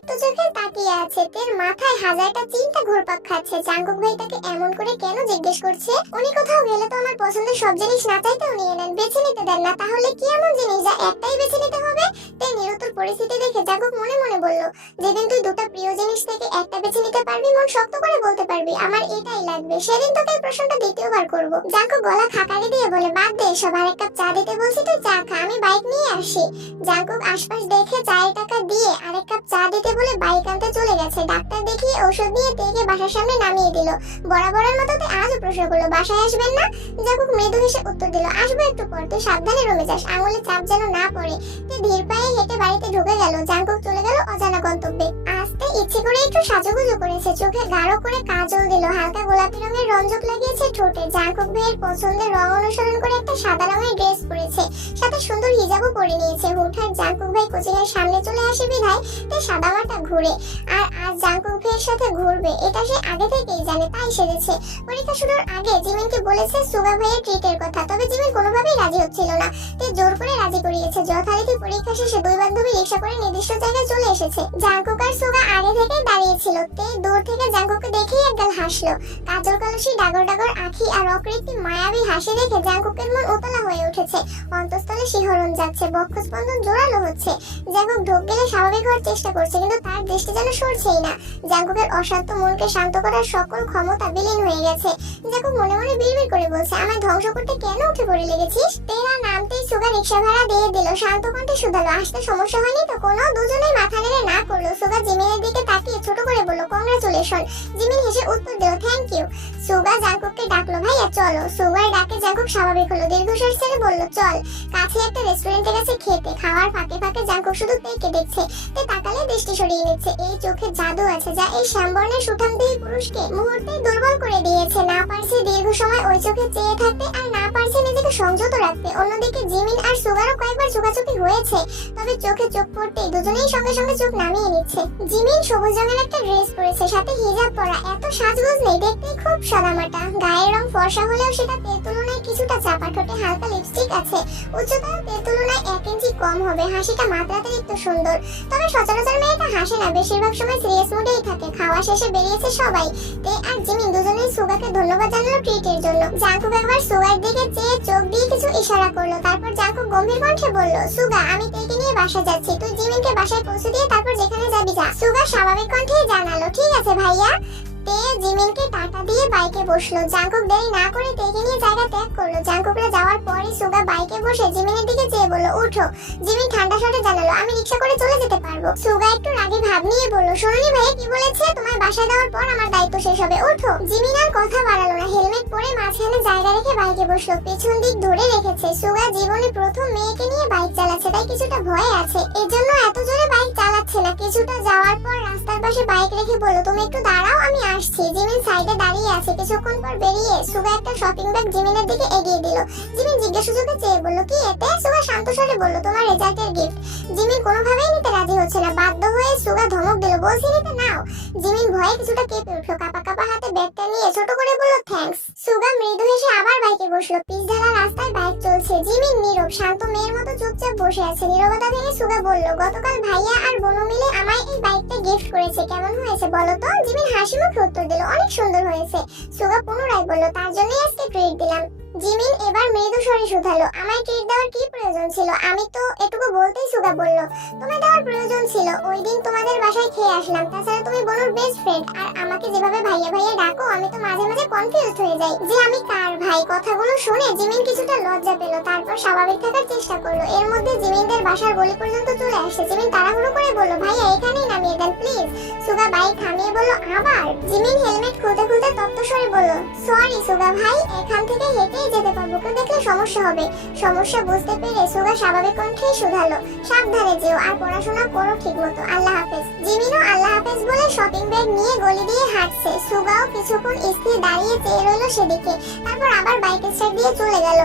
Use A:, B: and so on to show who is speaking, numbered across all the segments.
A: তীক্ষ্ণ চোখে তাকিয়ে আছে। তের মাথায় হাজারটা চিন্তা ঘুরপাক খাচ্ছে। জাঙ্কুক ভাই তাকে এমন করে কেন জিজ্ঞেস করছে? উনি কোথাও গেলে তো আমার পছন্দের সব জিনিস না চাইতেও নিয়ে নেন। বেছে নিতে দেন না। তাহলে কি এমন জিনিস যা একটাই বেছে নিতে হবে? তে নিরুত্তর পরিস্থিতি দেখে জাঙ্কুক মনে মনে বলল, যেদিন তুই দুটো প্রিয় জিনিস থেকে একটা বেছে নিতে পারবি, মন শক্ত করে বলতে পারবি, আমার এটাই লাগবে। সেদিন তোকে এই প্রশ্নটা দ্বিতীয়বার করব। জাঙ্কুক গলা খাকারি দিয়ে বলে, বাদ দে সব আরেক কাপ চা দিতে বলছি, তুই চা খা, আমি বাইক নিয়ে আসি। জাঙ্কুক আশপাশ দেখে চায়ের টাকা দিয়ে আরেক কাপ চা দিতে বলে বাইক আনতে চলে গেছে। ডাক্তার দেখিয়ে ঔষধ দিয়ে তেকে বাসার সামনে নামিয়ে দিল। বরাবরের মতো তে আজও প্রশ্ন করল, বাসায় আসবেন না? জাকুক মৃদু হেসে উত্তর দিল, আসব একটু পর, তুই সাবধানে রুমে যাস, আঙুলে চাপ যেন না পড়ে। তে ধীর পায়ে হেঁটে বাড়িতে ঢুকে গেল। জাঙ্কুক চলে গেল অজানা গন্তব্যে। আসতে ইচ্ছে করে একটু সাজুগুজু করেছে। চোখে গাঢ় করে কাজল দিল। হালকা গোলাপি রঙের রঞ্জক লাগিয়েছে ঠোঁটে। জাঙ্কুক ভাইয়ের পছন্দের রং অনুসরণ করে একটা সাদা রঙের ড্রেস পরেছে। সাথে সুন্দর হিজাবও পরে নিয়েছে। হুটহাট জাঙ্কুক ভাই কোচিং সামনে চলে আসে বিধায় তে সাদা মাটা ঘুরে। আর আজ জাঙ্কুক ভাইয়ের সাথে ঘুরবে। এটা সে আগে থেকেই জানে, তাই সেরেছে পরীক্ষা শুরুর আগে জিমিনকে বলেছে সুগা ভাইয়ের ট্রিটের কথা। তবে জিমিন কোনোভাবেই রাজি হচ্ছিল না। তে জোর করে রাজি করিয়েছে। যথারীতি পরীক্ষা শেষে দুই বান্ধবী রিক্সা করে নির্দিষ্ট জায়গায় চলে এসেছে। জাঙ্কুক আর সুগা আগে থেকেই দাঁড়িয়েছিল। তে দূর থেকে জাঙ্কুককে দেখেই একগাল হাসলো। কাজল কলসি ডাগর ডাগর আখি আর অকৃত্রিম মায়াবী হাসি দেখে জাঙ্কুকের মন উতলা হয়ে উঠেছে। অন্তঃস্থলে শিহরণ যাচ্ছে বক্ষ স্পন্দন জোরালো হচ্ছে। জাঙ্কুক ঢোক গেলে স্বাভাবিক হওয়ার চেষ্টা করছে, কিন্তু তার দৃষ্টি যেন সরছেই না। জাঙ্কুকের অশান্ত মনকে শান্ত করার সকল ক্ষমতা বিলীন হয়ে গেছে। জাঙ্কুক মনে মনে বিড়বিড় করে বলছে, আমায় ধ্বংস করতে কেন উঠে পড়ে লেগেছিস? তেরা নামতেই সুগা রিক্সা ভাড়া দিয়ে দিল। শান্ত কণ্ঠে শুধালো, আসতে সমস্যা হয়নি তো? কোনো দুজনেই মাথা নেড়ে না করল। সুগা জিমিনের দিকে তাকিয়ে ছোট করে বলল, কংগ্রাচুলেশন। জিমিন হেসে উত্তর দিল, থ্যাংক ইউ। সুগা জাঙ্কুককে ডাকলো, ভাইয়া, চলো। সুগার ডাকে, জাঙ্কুক স্বাভাবিক হলো। দীর্ঘশ্বাস ছেড়ে বলল, চল। কাছে একটা রেস্টুরেন্টে গেছে খেতে, খাওয়ার ফাঁকে ফাঁকে জাঙ্কুক শুধু তেকে দেখছে, তে তাকালে দৃষ্টি সরিয়ে নিচ্ছে। এই চোখে জাদু আছে যা এই শ্যামবর্ণের সুঠামদেহী পুরুষকে মুহূর্তেই দুর্বল করে দিয়েছে। না পারছে দীর্ঘ সময় ওই চোখে চেয়ে থাকতে আর না পারছে নিজেকে সংযত রাখতে। অন্যদিকে জিমিন আর সুগারও কয়েকবার চোখাচোখি হয়েছে, তবে চোখে চোখ পড়তেই দুজনেই সঙ্গে সঙ্গে চোখ নামিয়ে নিচ্ছে। জিমিন সবুজ রঙের একটা ড্রেস পরেছে, সাথে হিজাব পরা। এত সাজগোজ নেই, দেখতেই খুব সাদামাটা গায়ের রং ফর্সা হলেও সেটা তের তুলনায় কিছুটা চাপা, ঠোঁটে হালকা লিপস্টিক আছে। উচ্চতা তের তুলনায় এক ইঞ্চি কম হবে। হাসিটা মাত্রাতিরিক্ত সুন্দর। তবে সচরাচর মেয়েটা হাসে না। বেশিরভাগ সময় সিরিয়াস মুডেই থাকে। খাওয়া শেষে বেরিয়েছে সবাই। তে আর জিমিন দুজনেই সুগাকে ধন্যবাদ জানালো ট্রিটের জন্য। জাঙ্কুক একবার সুগার দিকে চেয়ে চোখ দিয়ে কিছু ইশারা করল। তারপর জাঙ্কুক গম্ভীর কণ্ঠে বলল, সুগা, আমি তেকে নিয়ে বাসা যাচ্ছি। তুই জিমিনকে বাসায় পৌঁছে দিয়ে তারপর যেখানে যাবি যা। সুগা স্বাভাবিক কণ্ঠেই জানালো, ঠিক আছে ভাইয়া। তে জিমিনকে দিয়ে বাইকে বসল। জাঙ্কুক দেরি না করে তেকে নিয়ে জায়গা ত্যাগ করল। জাঙ্কুকরা যাওয়ার পরই সুগা বাইকে বসে জিমিনের দিকে চেয়ে উঠো জিমিন ঠান্ডা জানালো, আমি রিক্সা করে চলে যেতে পারব। সুগা একটু রাগে ভাব নিয়ে সোনালি ভাইয়া কি বলেছে? তোমার বাসায় পর আমার দায়িত্ব শেষ হবে। ওঠো। জিমিন আর কথা বাড়ালো না। হেলমেট পরে মাঝখানে জায়গা রেখে বাইকে বসল। পেছন দিক ধরে রেখেছে। সুগা জীবনে প্রথম মেয়েকে নিয়ে বাইক চালাচ্ছে, তাই কিছুটা ভয় আছে। এজন্য এত জোরে বাইক চালাচ্ছে না। কিছুটা যাওয়ার পর রাস্তার পাশে বাইক রেখে বলল, তুমি একটু দাঁড়াও। আছে কিছুক্ষণ পর বেরিয়ে সুগা একটা শপিং ব্যাগ জিমিনের দিকে এগিয়ে দিল। জিমিন জিজ্ঞাসা চেয়ে বলল, কি এতে? সুগা শান্ত স্বরে বলল, তোমার রেজাল্টের গিফট জিমিন কোনোভাবেই নিতে রাজি হচ্ছে না। বাধ্য হয়ে সুগা ধমক দিল, বলছি নিতে নাও। জিমিন ভয়ে কিছুটা কেঁপে উঠল, কাপা কাপা হাতে ব্যাগটা নিয়ে ছোট করে বলল থ্যাঙ্কস সুগা মৃদু হেসে আবার বাইকে বসল। পিচ ঢালা রাস্তায় বাইক চলছে। জিমিন নীরব, শান্ত মেয়ের মতো চুপচাপ বসে আছে। নীরবতা ভেঙে সুগা বলল, গতকাল ভাইয়া আর বনু মিলে আমায় এই বাইকটা গিফট করেছে। কেমন হয়েছে বলো তো? জিমিন হাসি মুখে উত্তর দিল, অনেক সুন্দর হয়েছে। সুগা পুনরায় বলল, তার জন্যই আজকে ট্রিট দিলাম। জিমিন এবার মৃদু স্বরে শুধালো, আমায় ট্রিট দেওয়ার কি প্রয়োজন ছিল? আমি তো এটুকু বলতেই সুগা বলল, তোমায় দেওয়ার প্রয়োজন ছিল। ওই দিন তোমাদের বাসায় খেয়ে আসলাম। তাছাড়া তুমি বনুর বেস্ট ফ্রেন্ড আর আমাকে যেভাবে ভাইয়া ভাইয়া ডাকো, আমি তো মাঝে মাঝে কনফিউজ হয়ে যাই। যে আমি কার ভাই, কথাগুলো শুনে জিমিন কিছুটা লজ্জা পেল, তারপর স্বাভাবিক থাকার চেষ্টা করল। এর মধ্যে জিমিনদের বাসার গলি পর্যন্ত চলে আসে। জিমিন তাড়াহুড়ো করে বলল, ভাইয়া, এখানেই নামিয়ে দেন প্লিজ সুগা বাইক থামিয়ে বলল, আবার? জিমিন হেলমেট খুলতে খুলতে তপ্ত স্বরে সরি সুগা ভাই, এখান থেকে হেঁটেই যেতে পারব। কেউ দেখলে সমস্যা হবে। সমস্যা বুঝতে পেরে সুগা স্বাভাবিক কণ্ঠেই শুধালো। সাবধানে যেও, আর পড়াশোনা করো ঠিক মতো আল্লাহ হাফেজ। জিমিনও আল্লাহ হাফেজ বলে শপিং ব্যাগ নিয়ে গলি দিয়ে হাঁটছে। সুগাও কিছুক্ষণ স্থির দাঁড়িয়ে চেয়ে রইল সেদিকে। তারপর আবার বাইক স্টার্ট দিয়ে চলে গেল।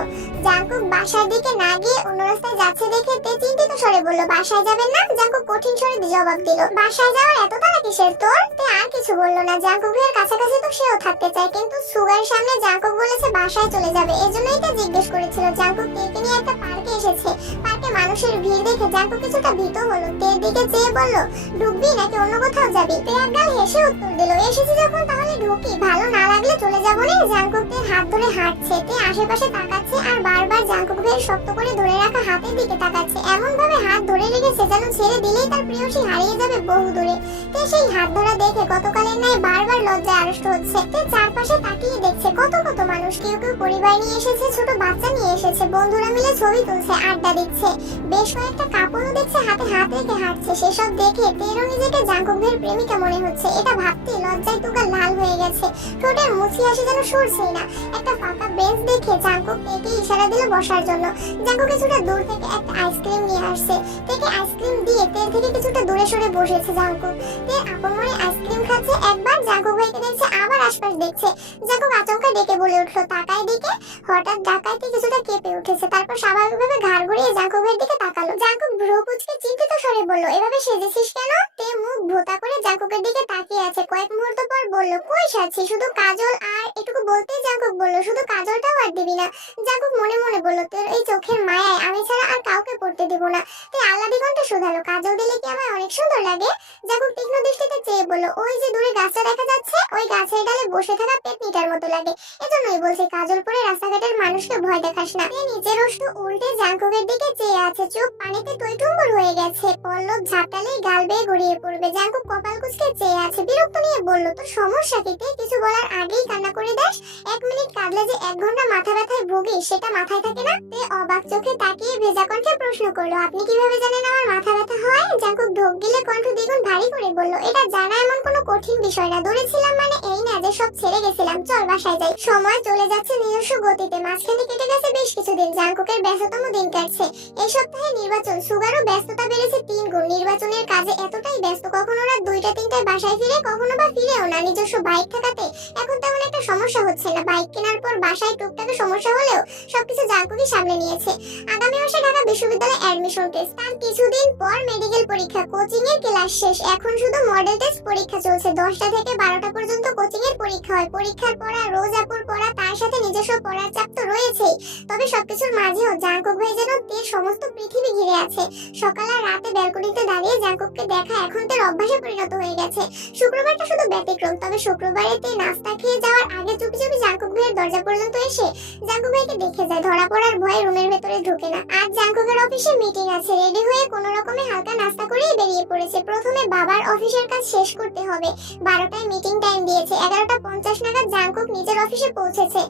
A: জাঙ্কুক বাসার দিকে না গিয়ে অন্য রাস্তায় যাচ্ছে দেখে তে চিন্তিত স্বরে বলল, বাসায় যাবেন না? জাঙ্কুক কঠিন স্বরে জবাব দিল, বাসায় যাওয়ার এত তারা কিসের তোর? তে আর কিছু বলল না। জাঙ্কুকের কাছাকাছি তো সেও থাকতে চায়, কিন্তু সুগার সামনে জাঙ্কুক বলেছে বাসায় চলে যাবে। এজন্যই তো জিজ্ঞেস করেছিল। জাঙ্কুক কে নিয়ে একটা পার্কে এসেছে। মানুষের ভিড় দেখে জাঙ্কুক কিছুটা ভীত হলো তের দিকে চেয়ে বলল ঢুকবি নাকি অন্য কোথাও যাবি? পেয়ারগাল হেসে উত্তর দিল, এসেছি যখন তাহলে ঢুকি, ভালো না লাগলে চলে যাব না। জাঙ্কুক তের হাত ধরে হাঁটছে, তে আশেপাশে তাকাচ্ছে আর বারবার জাঙ্কুক ভাইয়ের শক্ত করে ধরে রাখা হাতের দিকে তাকাচ্ছে। এমন ভাবে হাত ধরে রেখেছে যেন ছেড়ে দিলেই তার প্রিয়সী হারিয়ে যাবে বহু দূরে। তে সেই হাত ধরা দেখে গতকালের ন্যায় বারবার লজ্জায় আড়ষ্ট হচ্ছে। তে চারপাশে তাকিয়ে দেখছে কত কত মানুষ, কেউ কেউ পরিবার নিয়ে এসেছে, ছোট বাচ্চা নিয়ে এসেছে। বন্ধুরা মিলে ছবি তুলছে আড্ডা দিচ্ছে। বেশ কয়েকটা কাপড়ও দেখছে হাতে হাত রেখে হাঁটছে। সেসব দেখে তেরও নিজেকে জাঙ্কুক প্রেমিকা মনে হচ্ছে। এটা ভাবতে লজ্জায় টুকা লাল হয়ে গেছে। ঠোঁটের মুছি আসে যেন সরছেই না। একটা ফাঁকা বেঞ্চ দেখে জাঙ্কুক একে ইশারা দিল বসার জন্য। জাঙ্কুক কিছুটা দূর থেকে একটা আইসক্রিম নিয়ে আসছে। তেকে আইসক্রিম দিয়ে তেল থেকে কিছুটা দূরে সরে বসেছে জাঙ্কুক তে আপন মনে আইসক্রিম খাচ্ছে একবার জাঙ্কুক ভাইকে দেখছে আবার আশপাশ দেখছে। জাঙ্কুক আচমকা ডেকে বলে উঠল, তাকায় দিকে হঠাৎ ডাকাইতে কিছুটা কেঁপে উঠেছে। তারপর স্বাভাবিকভাবে ঘাড় ঘুরিয়ে জাঙ্কুক ভাইয়ের দিকে তাকালো। জাঙ্কুক ভ্রু চিন্তিত স্বরে বলল, এভাবে সেজেছিস কেন? তে মুখ ভোতা করে জাঙ্কুকের দিকে তাকিয়ে আছে। কয়েক মুহূর্ত পর বলল, কই সাজছি শুধু কাজল আর এটুকু বলতেই জাঙ্কুক বলল, শুধু কাজলটাও আর দিবি না। জাঙ্কুক মনে মনে বলল, তোর এই চোখের মায়ায় আমি ছাড়া আর কাউকে পড়তে দিব না। তে আল্লাদি কণ্ঠে শুধালো, কাজল দিলে কি আমার অনেক সুন্দর লাগে? জাঙ্কুক তীক্ষ্ণ দৃষ্টিতে চেয়ে বলল, ওই যে দূরে গাছটা দেখা যাচ্ছে, ওই গাছের ডালে বসে থাকা পেতনিটার মতো লাগে। এজন্যই বলছি কাজল পরে রাস্তাঘাটের মানুষকে ভয় দেখাস না। সে নিজের অষ্টু উল্টে জাঙ্কুকের দিকে চেয়ে আছে। চোখ পানিতে টইটুম্বর হয়ে গেছে। পল্লব ঝাপটালেই গাল বেয়ে গড়িয়ে পড়বে। জাঙ্কুক কপাল কুচকে চেয়ে আছে। বিরক্ত নিয়ে বলল, তোর সমস্যা কি? কিছু বলার আগেই কান্না করে দেস? এক মিনিট কাঁদলে যে এক ঘণ্টা মাথা ব্যথায় ভুগিস সেটা মাথায় থাকে না? তে অবাক চোখে তাকিয়ে ভেজা কণ্ঠে প্রশ্ন করল, আপনি কীভাবে জানেন আমার মাথা ব্যথা হয়? জাঙ্কুক ঢোক গিলে কণ্ঠ দ্বিগুণ ভারী করে বলল, এটা জানা এমন কোনো কঠিন বিষয় না দৌড়েছিলাম মানে এই না যে সব ছেড়ে গেছিলাম, চল বাসায় যাই। সময় চলে যাচ্ছে নিজস্ব গতিতে, মাঝখানে কেটে গেছে বেশ কিছুদিন। জাঙ্কুকের ব্যস্ততম দিন কাটছে। এই সপ্তাহে নির্বাচন, সুগারও ব্যস্ততা বেড়েছে তিন গুণ। নির্বাচনের কাজে এতটাই ব্যস্ত, কখনো রাত দুইটা, তিনটায় বাসায় ফিরে, কখনো বা ফিরেও না। নিজস্ব বাইক থাকাতে এখন তেমন একটা সমস্যা হচ্ছে না। বাইক কেনার পর বাসায় টুকটাক সমস্যা হলেও সবকিছু জাঙ্কুকই সামনে নিয়েছে। আগামী মাসে ঢাকা বিশ্ববিদ্যালয়ে অ্যাডমিশন টেস্ট তার কিছুদিন পর মেডিকেল পরীক্ষা কোচিং এর ক্লাস শেষ। এখন শুধু মডেল টেস্ট পরীক্ষা চলছে। দশটা থেকে বারোটা পর্যন্ত কোচিং এর পরীক্ষা হয়। পরীক্ষার পড়া রোজ আপুর পড়া তার সাথে নিজস্ব পড়ার চাপ তো রয়েছেই। তবে সবকিছুর মাঝেও জাঙ্কুক ভাই যেন তীর সমস্ত পৃথিবী ঘিরে আছে। সকাল আর রাতে ব্যালকনিতে দাঁড়িয়ে জাঙ্কুককে দেখা এখন তার অভ্যাসে পরিণত হয়ে গেছে। শুক্রবারটা শুধু ব্যতিক্রম, তবে শুক্রবারে তে নাস্তা খেয়ে যাওয়ার আগে চুপি দরজা পর্যন্ত এসে জাঙ্কুক ভাইকে দেখে যায়। ধরা পড়ার ভয়ে রুমের ভেতরে ঢুকে না। আজ জাঙ্কুকের অফিসে মিটিং আছে। রেডি হয়ে কোনো রকমে হালকা নাস্তা করেই বেরিয়ে পড়েছে। প্রথমে বাবার অফিসের কাজ শেষ করতে হবে। বারোটায় মিটিং টাইম দিয়েছে। এগারোটা পঞ্চাশ নাগাদ জাঙ্কুক নিজের অফিসে পৌঁছেছে।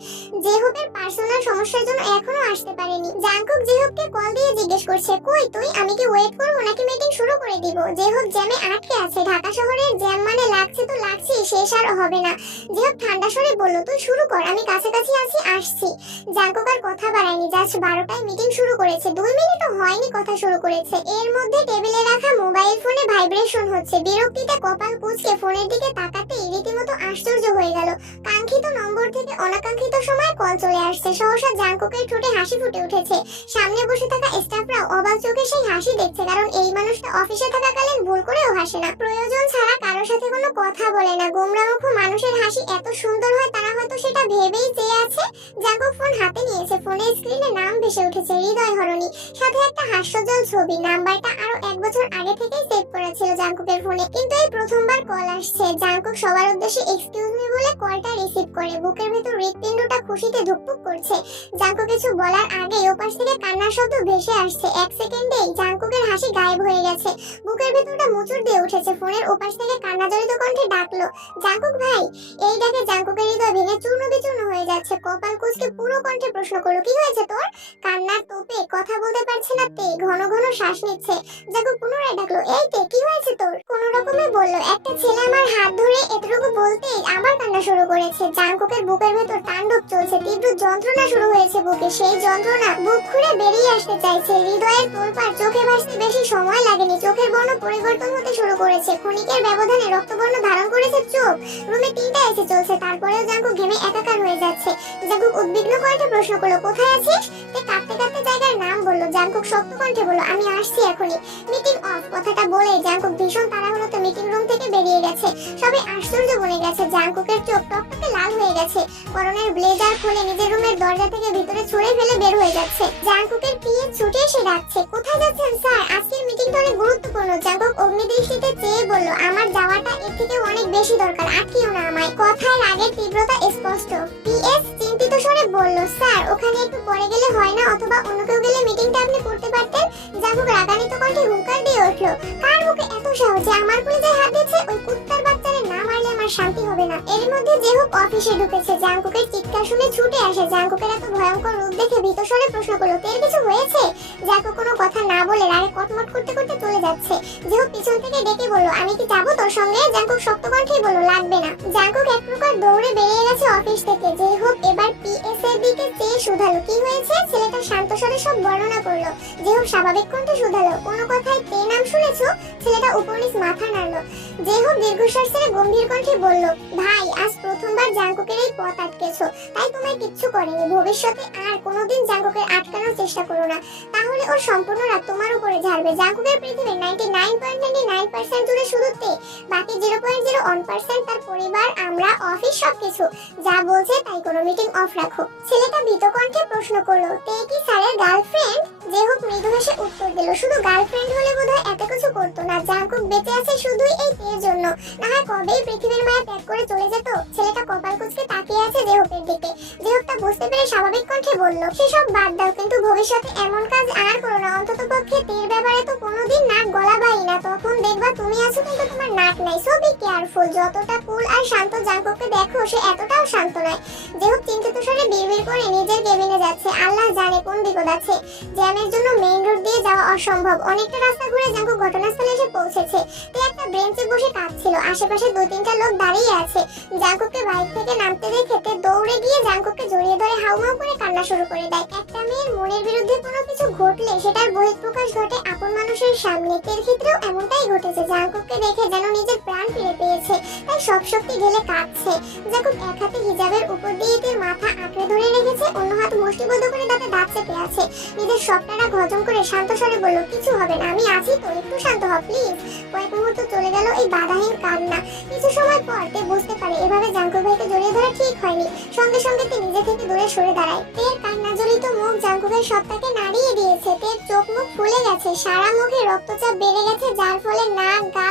A: জেহুবের পার্সোনাল সমস্যার জন্য এখনও আসতে পারেনি। জাঙ্কুক জেহুবকে কল দিয়ে জিজ্ঞেস করছে, কই তুই? আমি কি ওয়েট করব নাকি মিটিং শুরু করে দিব? জেহুব জ্যামে আটকে আছে। ঢাকা শহরের জ্যাম মানে লাগছে তো লাগছে শেষ আর হবে না। জেহুব ঠান্ডা স্বরে বলল, তুই শুরু কর, আমি কাছাকাছি আছি, আসছি। জাঙ্কুক আর কথা বাড়ায়নি জাস্ট বারোটায় মিটিং শুরু করেছে। দুই মিনিটও হয়নি কথা শুরু করেছে। এর মধ্যে টেবিলে রাখা মোবাইল ফোনে ভাইব্রেশন হচ্ছে। বিরক্তিতে কপাল কুচকে ফোনের দিকে তাকাতে রীতিমতো আশ্চর্য হয়ে গেল। কাঙ্ক্ষিত নম্বর থেকে অনাকাঙ্ক্ষিত সময় কল চলে আসছে। সহসা জাঙ্কুকের ঠোঁটে হাসি ফুটে উঠেছে। সামনে বসে থাকা স্টাফরাও অবাক চোখে সেই হাসি দেখছে, কারণ এই মানুষটা অফিসে থাকাকালীন ভুল করেও হাসে না। প্রয়োজন ছাড়া কারোর সাথে কোনো কথা বলে না। গোমরামুখ মানুষের হাসি এত সুন্দর হয়, তারা হয়তো সেটা ভেবেই চেয়ে আছে। জাঙ্কুক ফোন হাতে নিয়েছে। ফোনের স্ক্রিনে নাম ভেসে উঠেছে, হৃদয় হরণী। সাথে একটা হাস্যজল ছবি। নাম্বারটা আরও এক বছর আগে থেকেই সেভ করা ছিল জাঙ্কুকের ফোনে। কিন্তু এই প্রথমবার কল আসছে। জাঙ্কুক সবার উদ্দেশ্যে এক্সকিউজ মি বলে কলটা রিসিভ করে। বুকের ভেতর হৃৎপিণ্ডটা খুশিতে ধুকপুক করছে। জাঙ্কু কিছু বলার আগে ওপাশ থেকে কান্নার শব্দ ভেসে আসছে। এক সেকেন্ডেই জাঙ্কুকের হাসি গায়েব হয়ে গেছে। বুকের ভেতরটা মুচুর দিয়ে উঠেছে। ফোনের ওপাশ থেকে কান্না জড়িত কণ্ঠে ডাকলো, জাঙ্কুক ভাই! এই ডাকে জাঙ্কুকের হৃদয় ভেঙে চূর্ণ বিচূর্ণ হয়ে যাচ্ছে। কপাল কুচকে পুরো কণ্ঠে প্রশ্ন করল, কি হয়েছে তোর? কান্নার তোপে কথা বলতে পারছে না তে, ঘন ঘন শ্বাস নিচ্ছে। জাঙ্কুক পুনরায় ডাকলো, এই তে, কি হয়েছে তোর? কোন রকমে বলল, একটা ছেলে আমার হাত ধরে এতটুকু বলতেই আবার কান্না শুরু করেছে। জাঙ্কুকের বুকের ভেতর তাণ্ডব চলছে, তীব্র যন্ত্রণা শুরু হয়েছে বুকে। সেই যন্ত্রণা বুক খুঁড়ে বেরিয়ে আসতে চাইছে। হৃদয়ের তোলপাড় চোখে ভাসতে বেশি সময় লাগেনি। চোখের বর্ণ পরিবর্তন হতে শুরু করেছে। ক্ষণিকের ব্যবধানে রক্তবর্ণ ধারণ করেছে চোখ। রুমে তিনটা এসে চলছে, তারপরেও জাঙ্কুক ঘেমে একাকার হয়ে যাচ্ছে। জাঙ্কুক উদ্বিগ্ন কণ্ঠে প্রশ্ন করল, কোথায় আছিস? তে কাঁপতে কাঁপতে জায়গার নাম বলল। জাঙ্কুক শক্ত কণ্ঠে বলল, আমি আসছি এখনই। মিটিং অফ, কথাটা বলে জাঙ্কুক ভীষণ তাড়াহুড়োতে গেছে। সবাই আশ্চর্য বলে গেছে। জাংকুকের চোখ টকটকে লাল হয়ে গেছে। পরনের ব্লেজার খুলে নিজের রুমের দরজা থেকে ভিতরে ছুঁড়ে ফেলে বের হয়ে যাচ্ছে। জাংকুকের পিয়ে ছুটে এসে ডাকছে, কোথায় যাচ্ছেন, স্যার? আজকের মিটিংটা অনেক গুরুত্বপূর্ণ। জাংকুক অগ্নিদৃষ্টিতে চেয়ে বলল, আমার যাওয়াটা এর থেকে অনেক বেশি দরকার। আটকিও না আমায়। কথার আগের তীব্রতা স্পষ্ট। পিএস চিন্তিত স্বরে বলল, স্যার, ওখানে একটু পরে গেলে হয় না? অথবা অন্য কেউ গেলে মিটিংটা আপনি করতে পারতেন? জাংকুক রাগানিত কণ্ঠে হুঙ্কার দিয়ে উঠল। কার মুখে এত সাহস যে আমার কলেজায় হাত দিয়েছে, ওই কুত্তার বাচ্চারে না মারলে আমার শান্তি হবে না। এর মধ্যে জেহুক অফিসে ঢুকেছে জাংকুকের চিৎকার শুনে ছুটে আসে। জাংকুকের এত ভয়ঙ্কর রূপ দেখে ভীত স্বরে প্রশ্ন করল, তের কিছু হয়েছে? জাংকুক কোনো কথা না বলে রাগে কটমট করতে করতে চলে যাচ্ছে। জেহুক পিছন থেকে ডেকে বলল, আমি কি যাব তোর সঙ্গে? জাংকুক শক্ত কণ্ঠেই বলল, লাগবে না। জাংকুক এক প্রকার দৌড়ে বেরিয়ে গেছে অফিস থেকে। জেহুক এবার পিএস এর দিকে চেয়ে শুধালো। কি হয়েছে? ছেলেটা শান্ত স্বরে সব বর্ণনা করল। জেহুক স্বাভাবিক কণ্ঠে শুধালো। কোনো কথায় তে নাম শুনেছো? ছেলেটা উপনিস মাথা নাড়লো। জেহুক দীর্ঘশ্বাস ছেড়ে গম্ভীর কণ্ঠে বলল, ভাই, আজ প্রথমবার জাঙ্কুকের এই পথ আটকেছো। তাই তোমায় কিচ্ছু করেনি। ভবিষ্যতে আর কোনোদিন আটকানোর চেষ্টা করো না। তাহলে ওর সম্পূর্ণ রাত তোমার উপরে ঝাড়বে। জাঙ্কুকের জুড়ে তার পরিবার, আমরা অফিস সবকিছু। যা বলছে তাই করো মিটিং অফ রাখো। ছেলেটা ভীত কণ্ঠে প্রশ্ন করল, তে কি স্যারের গার্লফ্রেন্ড হোক মৃদু উত্তর দিল, শুধু গার্লফ্রেন্ড হলে এত কিছু করতো না জাঙ্কুক বেঁচে আছে শুধুই এই জন্য। না হয় কবেই পৃথিবীর মায়া ত্যাগ করে চলে যেত? ছেলেটা কপাল কুচকে তাকিয়ে আছে জেহকের দিকে। জেহক তা বুঝতে পেরে স্বাভাবিক কণ্ঠে বলল, সেসব বাদ দাও, কিন্তু ভবিষ্যতে এমন কাজ আর করো না অন্তত পক্ষে তের ব্যাপারে তো কোনোদিন নাক গলাবাই না, তখন দেখবা তুমি আছো কিন্তু তোমার নাক নাই। সো বি কেয়ারফুল যতটা কুল আর শান্ত জাঙ্কুককে দেখো, সে এতটাও শান্ত নয়। জেহক চিন্তিত স্বরে বিড়বিড় করে নিজের কেবিনে যাচ্ছে, আল্লাহ জানে কোন বিপদ আছে জ্যামের জন্য মেইন রোড দিয়ে যাওয়া অসম্ভব। অনেকটা রাস্তা ঘুরে জাঙ্কুক ঘটনাস্থলে এসে পৌঁছেছে। তে একটা বেঞ্চে বসে কাঁদছিল। আশেপাশে দু তিনটা লোক দাঁড়িয়ে আছে। জাঙ্কুককে বাইক থেকে নামতে দেখে তে দৌড়ে গিয়ে জাঙ্কুককে জড়িয়ে ধরে হাউমাউ করে কান্না শুরু করে দেয়। একটা মেয়ের মনের বিরুদ্ধে কোনো কিছু ঘটলে সেটার বহিঃপ্রকাশ ঘটে আপন মানুষের সামনে। তের ক্ষেত্রেও এমনটাই ঘটেছে জাঙ্কুককে দেখে যেন নিজের প্রাণ ফিরে পেয়েছে। তাই সব শক্তি ঢেলে কাঁদছে। জাঙ্কুক এক হাতে হিজাবের উপর দিয়ে তের মাথা আঁকড়ে ধরে রেখেছে, অন্য হাত মুষ্টিবদ্ধ করে দাঁতে দাঁত চেপে আছে। নিজের সবটারা ঘজন করে শান্ত স্বরে বলল, কিছু হবে না, আমি আছি তো, একটু শান্ত হ প্লিজ কয়েক মুহূর্ত চলে গেল এই বাধাহীন কান্না। কিছু সময় পর তে বুঝতে পারে, এভাবে জাঙ্কুক ভাইকে জড়িয়ে ধরা ঠিক হয়নি। সঙ্গে সঙ্গে তে নিজে থেকে দূরে সরে দাঁড়ায়। তের কান্না জড়িত মুখ জাঙ্কুকের সত্তাকে নাড়িয়ে দিয়েছে তের চোখ মুখ ফুলে গেছে, সারা মুখে রক্তচাপ বেড়ে গেছে, যার ফলে নাক সব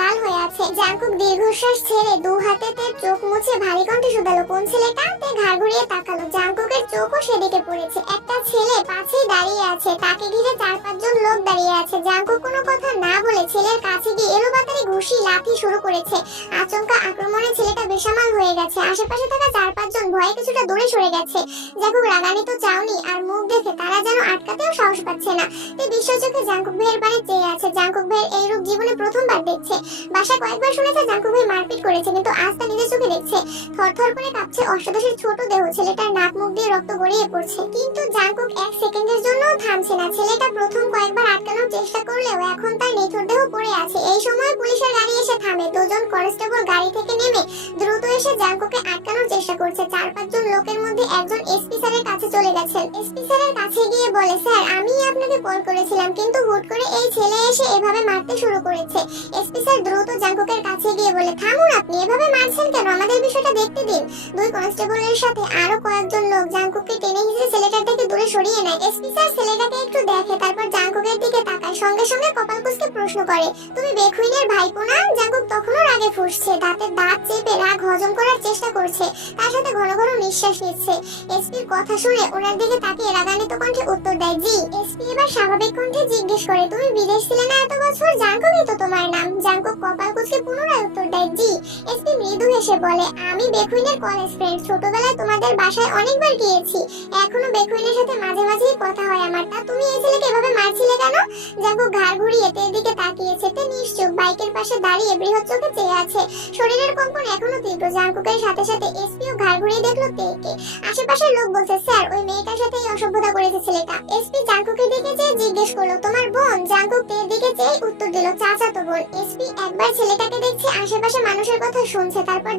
A: লাল হয়ে আছে। জাঙ্কুক দীর্ঘশ্বাস ছেড়ে দু হাতে চোখ মুছে ভারী কণ্ঠে শুধালো, কোন ছেলেটা? তে ঘাড় ঘুরিয়ে তাকালো। জাঙ্কুকের চোখও সেদিকে পড়েছে। একটা ছেলে পাশেই দাঁড়িয়ে আছে, তাকে ঘিরে চার পাঁচজন লোক দাঁড়িয়ে আছে। জাঙ্কুক কোনো কথা না বলে ছেলের কাছে গিয়ে এলোপাতারি ঘুষি, লাথি শুরু করেছে। আচমকা আক্রমণে ছেলেটা বেসামাল হয়ে গেছে। আশেপাশে থাকা চার পাঁচজন ভয়ে কিছুটা দূরে সরে গেছে। জাঙ্কুক রাগানি তো চাওনি আর মুখ দেখে তারা যেন আটকাতেও সাহস পাচ্ছে না। তে বিশ্ব চোখে জাঙ্কুক ভাইয়ের পানে চেয়ে আছে। জাঙ্কুক ভাইয়ের এই রূপ জীবনে প্রথমবার দেখছে। বাসা কয়েকবার শুনেছে জাঙ্কুক মারপিট করেছে, কিন্তু আজ তা নিজের চোখে দেখছে। থরথর করে কাঁপছে অষ্টাদশের ছোট দেহ। ছেলেটার নাক মুখ দিয়ে রক্ত গড়িয়ে পড়ছে। কিন্তু জাঙ্কুক এক সেকেন্ডের জন্য থামছে না। ছেলেটা প্রথম কয়েকবার আটকানোর চেষ্টা করলেও এখন তার নিথর দেহ পড়ে আছে। এই সময় পুলিশের গাড়ি এসে থামে। দুজন কনস্টেবল গাড়ি থেকে নেমে দ্রুত এসে জাঙ্কুকে আটকানোর চেষ্টা করছে। চার পাঁচজন লোকের মধ্যে একজন এসপি স্যারের কাছে চলে গেছেন এসপি স্যারের কাছে গিয়ে বলে, স্যার, আমি আপনাকে কল করেছিলাম, কিন্তু হুট করে এই ছেলে এসে এভাবে মারতে শুরু করেছে। এসপি স্যার দ্রুত জাঙ্কুকের কাছে গিয়ে বলে, থামুন আপনি, এভাবে মারছেন কেন? আমাদের বিষয়টা দেখতে দিন। দুই কনস্টেবলের সাথে আরও কয়েকজন লোক জাঙ্কুককে টেনে হিসেবে ছেলেটার থেকে দূরে সরিয়ে নেয়। এসপি স্যার ছেলেটাকে একটু দেখে, তারপর জাঙ্কুকের দিকে তাকায়। সঙ্গে সঙ্গে কপাল কুচকে প্রশ্ন করে, তুমি বেখুইনের ভাইপো না? জাঙ্কুক তখনও রাগে ফুসছে দাঁতে দাঁত চেপে রাগ হজম করার চেষ্টা করছে, তার সাথে ঘন ঘন নিঃশ্বাস নিচ্ছে। এসপির কথা শুনে ওনার দিকে তাকিয়ে রাগান্বিত কণ্ঠে উত্তর দেয়, জি, এসপি এবার স্বাভাবিক কণ্ঠে জিজ্ঞেস করে, তুমি বিদেশ ছিলে না এত বছর? জাঙ্কুকই তো তোমার নাম। জাঙ্কুক কপাল কুচকে পুনরায় উত্তর দেয়, জি, এসপি মৃদু হেসে বলে, আমি বেখুইনের কলেজ ফ্রেন্ড ছোটবেলায় তোমাদের বাসায় অনেকবার গিয়েছি, এখনও বেখুইনের সাথে মাঝে মাঝেই কথা হয় আমার, তা তুমি এই ছেলেকে এভাবে মারছিলে কেন? জাঙ্কুক ঘাড় ঘুরিয়ে তের দিকে তাকিয়েছে তে নিশ্চুপ বাইকের পাশে দাঁড়িয়ে বৃহৎ চোখে চেয়ে আছে। শরীরের কম্পন এখনও তীব্র। সাথে সাথে এসপিও ঘাড় ঘুরিয়ে দেখল তেকে আশেপাশের লোক বলছে, স্যার, ওই মেয়েটার সাথে এই অসভ্যতা করেছে ছেলেটা। এসপি দিকে চেয়ে জিজ্ঞেস করল, তোমার বোন? তের দিকে চেয়ে উত্তর দিল, চাচা তো বোন এসপি একবার ছেলেটাকে দেখছে, আশেপাশে মানুষের কথা শুনছে। তারপর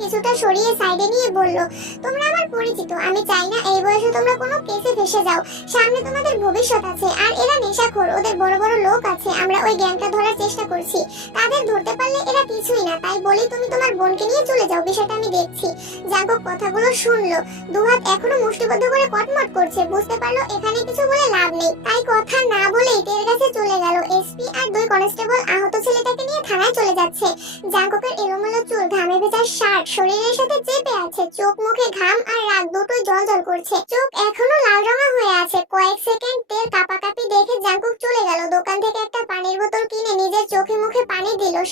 A: কিছুটা সরিয়ে সাইডে নিয়ে বলল, তোমরা আমার পরিচিত, আমি চাই না এই বয়সে তোমরা কোনো কেসে ফেসে যাও। সামনে তোমাদের ভবিষ্যৎ আছে, আর এরা নেশাখোর, ওদের বড় বড় লোক আছে। আমরা ওই গ্যাংটা ধরার চেষ্টা করছি। তাদের ধরতে পারলে এরা কিছুই না। তাই বলি, তুমি তোমার বোনকে নিয়ে চলে যাও। বিষয়টা আমি দেখছি। জাঙ্কুক কথাগুলো শুনলো। দুহাত এখনও মুষ্টিবদ্ধ করে কটমট করছে। বুঝতে পারল এখানে কিছু বলে লাভ নেই। তাই কথা না বলেই তের কাছে চলে গেল। এসপি আর দুই কনস্টেবল আহত ছেলেটাকে নিয়ে থানায় চলে যাচ্ছে। জাঙ্কুকের এলোমেলো চুল, ঘামে ভেজা শার্ট, শরীরের সাথে চেপে আছে। চোখ, মুখে ঘাম আর রাগ দুটোই জল জল করছে। চোখ এখনও লাল রঙা হয়ে আছে। কয়েক সেকেন্ড তেল কাপাকাপি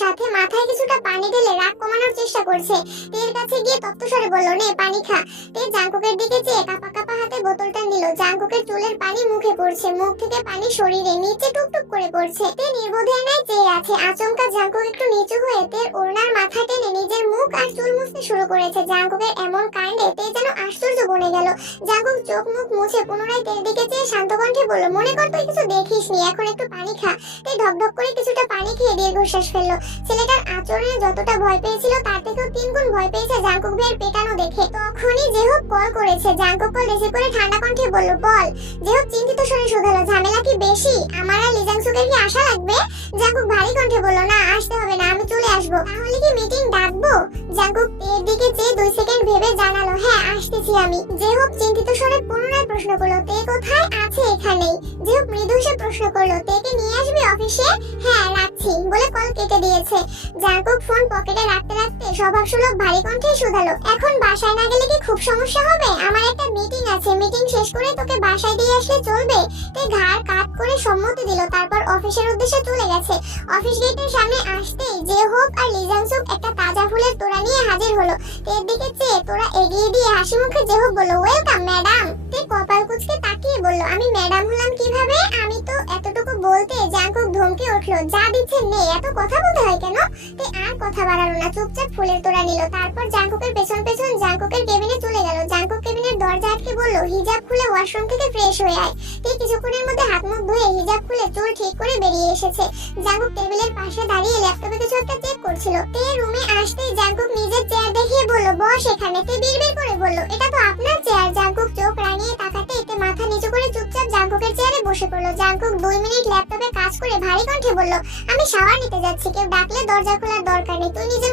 A: সাথে মাথায় কিছুটা পানি ঢেলে রাগ কমানোর চেষ্টা করছে। তের কাছে গিয়ে তপ্তস্বরে বলল, নে, পানি খা। তে জাঙ্কুকের দিকে চেয়ে কাপা কাপা হাতে বোতলটা নিল। জাঙ্কুকের চুলের পানি মুখে পড়ছে। মুখ থেকে পানি শরীরে নিচে টুকটুক করে পড়ছে তে নির্বোধের ন্যায় চেয়ে আছে, আচমকা জাঙ্কুক একটু নিচু হয়ে তের ওড়নার মাথা টেনে নিজের মুখ আর চুল মুছতে শুরু করেছে। জাঙ্কুকের এমন কাণ্ডে তে যেন আশ্চর্য বনে গেল। জাঙ্কুক চোখ মুখ মুছে পুনরায় তের দিকে চেয়ে শান্ত কণ্ঠে বলল, মনে কর তুই কিছু দেখিস নি, এখন একটু পানি খা। তে ঢকঢক করে কিছুটা পানি খেয়ে দীর্ঘশ্বাস ফেলল। ছেলেটার আচরণে যতটা ভয় পেয়েছিল, তার থেকেও তিন গুণ ভয় পেয়েছে জাঙ্কুক ভাইয়ের পেটানো দেখে। তখনই জেহব কল করেছে। জাঙ্কুক কল রিসিভ করে ঠান্ডা কণ্ঠে বলল, বল জেহব চিন্তিত স্বরে শুধালো, ঝামেলা কি বেশি? আমার আর লিজাংসুকের কি আশা লাগবে? জাঙ্কুক ভারী কণ্ঠে বলল, না, আসতে হবে না, আমি চলে আসব। তাহলে কি মিটিং ডাকবো? জাঙ্কুক এর দিকে চেয়ে দুই সেকেন্ড ভেবে জানালো হ্যাঁ আসতেছি আমি। জেহব চিন্তিত স্বরে পুনরায় প্রশ্ন করল, তে কোথায় আছে এখানেই জেহব মৃদু সে প্রশ্ন করল তেকে নিয়ে আসবি অফিসে? হ্যাঁ রাখছি, বলে কল কেটে দিয়েছে। জাঙ্কুক ফোন পকেটে রাখতে রাখতে স্বভাব সুলভ ভারী কণ্ঠে শুধালো, এখন বাসায় না গেলে কি খুব সমস্যা হবে? আমার একটা মিটিং আছে মিটিং শেষ করে তোকে বাসায় দিয়ে আসলে চলবে? তে ঘাড় কাত করে সম্মতি দিল, তারপর অফিসের উদ্দেশ্যে চলে গেছে। অফিস গেটের সামনে আসতেই যে হোক আর লিজাংসুক একটা তাজা ফুলের তোড়া নিয়ে হাজির হলো। তের দিকে চেয়ে তোরা এগিয়ে দিয়ে হাসি মুখে যে হোক বলল ওয়েলকাম ম্যাডাম তে কপাল কুচকে তাকিয়ে বলল, আমি ম্যাডাম হলাম কীভাবে? আমি তো এতটুকু বলতে জাঙ্কুক ধমকে উঠল, যা দিচ্ছে নে, এত কথা বলতে হয় কেন? তে আর কথা বাড়ালো না, চুপচাপ ফুলের তোড়া নিল। তারপর জাঙ্কুকের পেছন পেছন জাঙ্কুকের কেবিনে চলে গেল। জাঙ্কুক দরজা আটকে বলল, হিজাব খুলে ওয়াশরুম থেকে ফ্রেশ হয়ে আয়। তে কিছুক্ষণের মধ্যে হাত মুখ ধুয়ে হিজাব খুলে চুল ঠিক করে বেরিয়ে এসেছে। জাঙ্কুক টেবিলের পাশে দাঁড়িয়ে ল্যাপটপে কিছু একটা চেক করছিল। তে রুমে আসতেই জাঙ্কুক নিজের চেয়ার দেখিয়ে বলল, বস এখানে। তে বিড়বিড় করে বলল, এটা তো আপনার চেয়ার। জাঙ্কুক চোখ রাঙিয়ে তাকাতে তে মাথা নিচু করে চুপচাপ জাঙ্কুকের চেয়ারে বসে পড়ল। জাঙ্কুক দুই মিনিট ল্যাপটপে কাজ করে ভারী কণ্ঠে বলল, আমি শাওয়ার নিতে যাচ্ছি। কেউ ডাকলে দরজা খোলার দরকার নেই। তুই নিজে